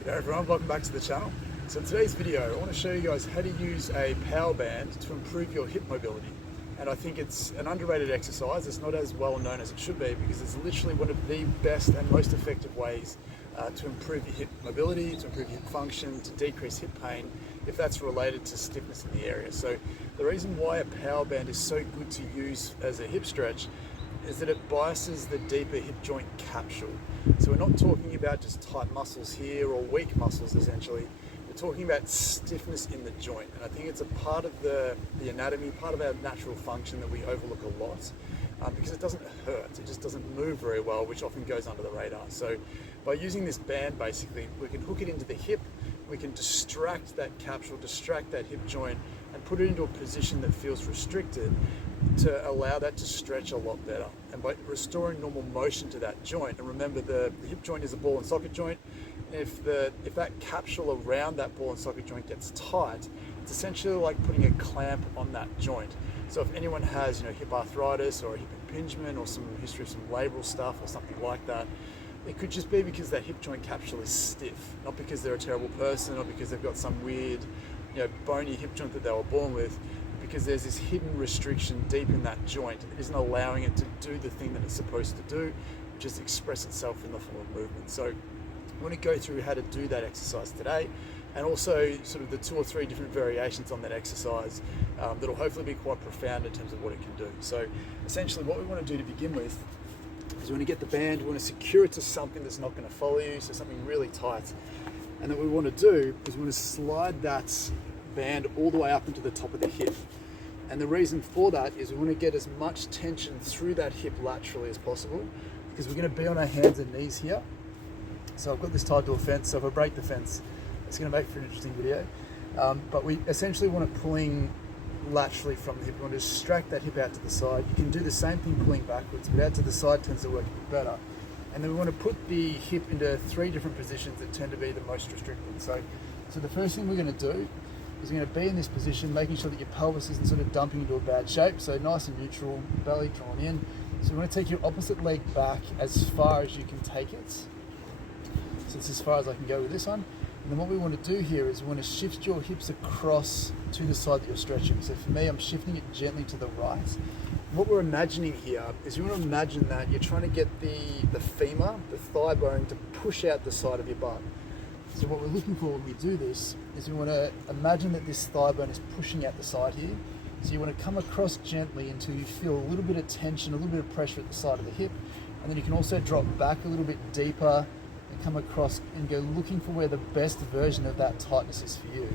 G'day everyone, welcome back to the channel. So in today's video, I want to show you guys how to use a power band to improve your hip mobility. And I think it's an underrated exercise. It's not as well known as it should be because it's literally one of the best and most effective ways to improve your hip mobility, to improve hip function, to decrease hip pain if that's related to stiffness in the area. So the reason why a power band is so good to use as a hip stretch is that it biases the deeper hip joint capsule. So we're not talking about just tight muscles here or weak muscles essentially. We're talking about stiffness in the joint. And I think it's a part of the anatomy, part of our natural function that we overlook a lot because it doesn't hurt. It just doesn't move very well, which often goes under the radar. So by using this band, basically, we can hook it into the hip, we can distract that capsule, distract that hip joint, and put it into a position that feels restricted to allow that to stretch a lot better. And by restoring normal motion to that joint, and remember the hip joint is a ball and socket joint, and if that capsule around that ball and socket joint gets tight, it's essentially like putting a clamp on that joint. So if anyone has hip arthritis or a hip impingement or some history of some labral stuff or something like that, it could just be because that hip joint capsule is stiff, not because they're a terrible person or because they've got some weird bony hip joint that they were born with, because there's this hidden restriction deep in that joint that isn't allowing it to do the thing that it's supposed to do, which is express itself in the form of movement. So I want to go through how to do that exercise today, and also sort of the 2 or 3 different variations on that exercise that'll hopefully be quite profound in terms of what it can do. So essentially what we want to do to begin with is we want to get the band, we want to secure it to something that's not going to follow you, so something really tight. And then what we want to do is we want to slide that band all the way up into the top of the hip. And the reason for that is we want to get as much tension through that hip laterally as possible, because we're going to be on our hands and knees here. So I've got this tied to a fence, so if I break the fence, it's going to make for an interesting video. But we essentially want it pulling laterally from the hip. We want to distract that hip out to the side. You can do the same thing pulling backwards, but out to the side tends to work a bit better. And then we want to put the hip into 3 different positions that tend to be the most restricted. So the first thing we're going to do is we're going to be in this position, making sure that your pelvis isn't sort of dumping into a bad shape. So nice and neutral, belly drawn in. So you want to take your opposite leg back as far as you can take it. So it's as far as I can go with this one. And then what we want to do here is we want to shift your hips across to the side that you're stretching. So for me, I'm shifting it gently to the right. What we're imagining here is you want to imagine that you're trying to get the femur, the thigh bone, to push out the side of your butt. So what we're looking for when we do this is we want to imagine that this thigh bone is pushing out the side here. So you want to come across gently until you feel a little bit of tension, a little bit of pressure at the side of the hip. And then you can also drop back a little bit deeper and come across and go looking for where the best version of that tightness is for you.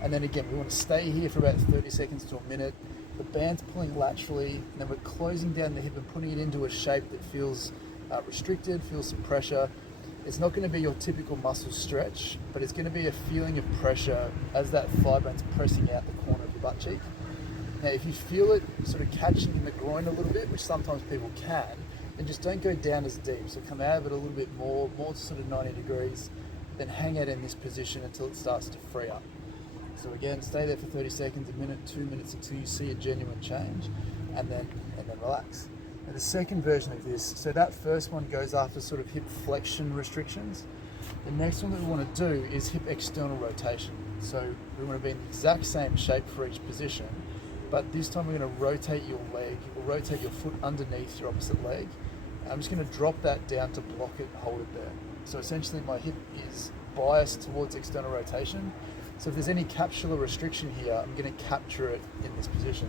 And then again, we want to stay here for about 30 seconds to a minute. The band's pulling laterally, and then we're closing down the hip and putting it into a shape that feels restricted, feels some pressure. It's not going to be your typical muscle stretch, but it's going to be a feeling of pressure as that thigh bone's pressing out the corner of your butt cheek. Now, if you feel it sort of catching in the groin a little bit, which sometimes people can, then just don't go down as deep. So come out of it a little bit more to sort of 90 degrees, then hang out in this position until it starts to free up. So again, stay there for 30 seconds, a minute, 2 minutes until you see a genuine change, and then relax. And the second version of this, so that first one goes after sort of hip flexion restrictions. The next one that we want to do is hip external rotation. So we want to be in the exact same shape for each position, but this time we're going to rotate your leg, or rotate your foot underneath your opposite leg. I'm just going to drop that down to block it and hold it there. So essentially my hip is biased towards external rotation. So if there's any capsular restriction here, I'm going to capture it in this position.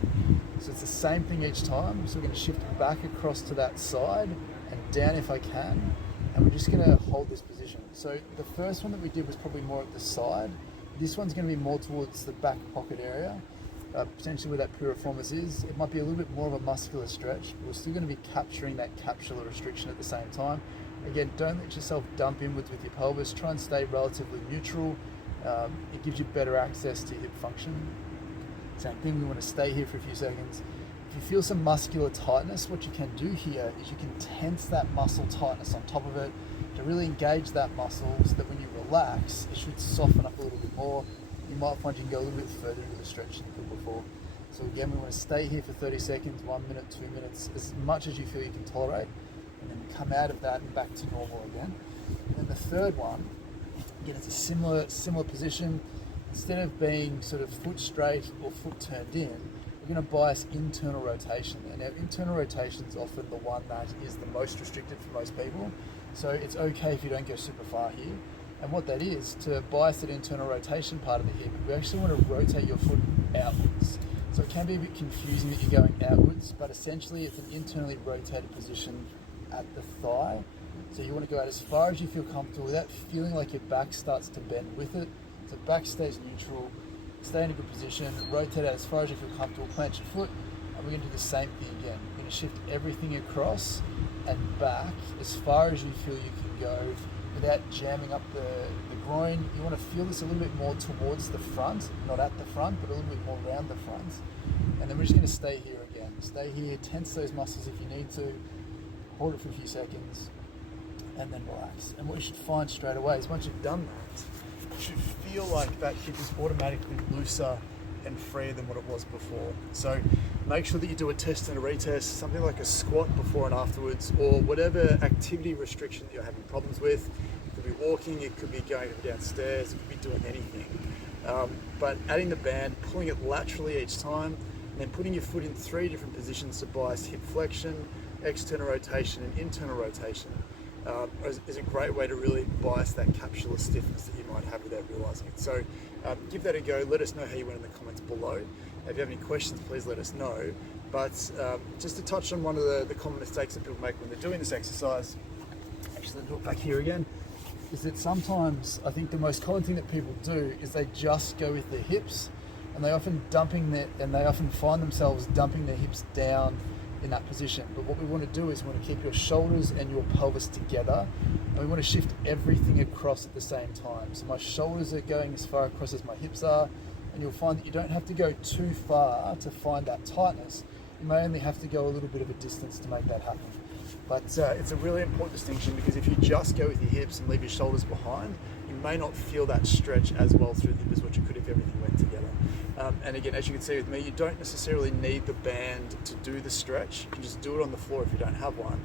So it's the same thing each time. So we're going to shift back across to that side and down if I can. And we're just going to hold this position. So the first one that we did was probably more at the side. This one's going to be more towards the back pocket area, potentially where that piriformis is. It might be a little bit more of a muscular stretch, but we're still going to be capturing that capsular restriction at the same time. Again, don't let yourself dump inwards with your pelvis. Try and stay relatively neutral. It gives you better access to hip function. Same thing, we want to stay here for a few seconds. If you feel some muscular tightness, what you can do here is you can tense that muscle tightness on top of it to really engage that muscle so that when you relax, it should soften up a little bit more. You might find you can go a little bit further into the stretch than you could before. So again, we want to stay here for 30 seconds, 1 minute, 2 minutes, as much as you feel you can tolerate, and then come out of that and back to normal again. And then the third one Again, it's a similar position. Instead of being sort of foot straight or foot turned in, we're going to bias internal rotation. And our internal rotation is often the one that is the most restricted for most people. So it's okay if you don't go super far here. And what that is, to bias that internal rotation part of the hip, we actually want to rotate your foot outwards. So it can be a bit confusing that you're going outwards, but essentially it's an internally rotated position at the thigh. So you want to go out as far as you feel comfortable without feeling like your back starts to bend with it. So back stays neutral, stay in a good position, rotate out as far as you feel comfortable, plant your foot, and we're going to do the same thing again. We're going to shift everything across and back as far as you feel you can go without jamming up the groin. You want to feel this a little bit more towards the front, not at the front, but a little bit more around the front. And then we're just going to stay here again. Stay here, tense those muscles if you need to, hold it for a few seconds, and then relax. And what you should find straight away is once you've done that, you should feel like that hip is automatically looser and freer than what it was before. So make sure that you do a test and a retest, something like a squat before and afterwards, or whatever activity restriction that you're having problems with. It could be walking, it could be going up and downstairs, it could be doing anything. But adding the band, pulling it laterally each time, and then putting your foot in 3 different positions to bias hip flexion, external rotation and internal rotation is a great way to really bias that capsular stiffness that you might have without realizing it. So give that a go. Let us know how you went in the comments below. If you have any questions, please let us know. But just to touch on one of the common mistakes that people make when they're doing this exercise, actually I'll do it back here again, is that sometimes I think the most common thing that people do is they just go with their hips, and they often find themselves dumping their hips down in that position. But what we want to do is we want to keep your shoulders and your pelvis together, and we want to shift everything across at the same time. So my shoulders are going as far across as my hips are, and you'll find that you don't have to go too far to find that tightness. You may only have to go a little bit of a distance to make that happen. But it's a really important distinction, because if you just go with your hips and leave your shoulders behind, you may not feel that stretch as well through the hip as what you could if everything went together. And again, as you can see with me, you don't necessarily need the band to do the stretch. You can just do it on the floor if you don't have one.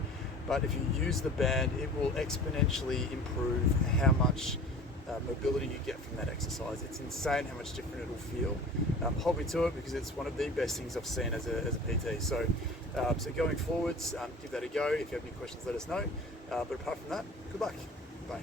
But if you use the band, it will exponentially improve how much mobility you get from that exercise. It's insane how much different it'll feel. Hold me to it, because it's one of the best things I've seen as a PT. So going forwards, give that a go. If you have any questions, let us know. But apart from that, good luck. Bye.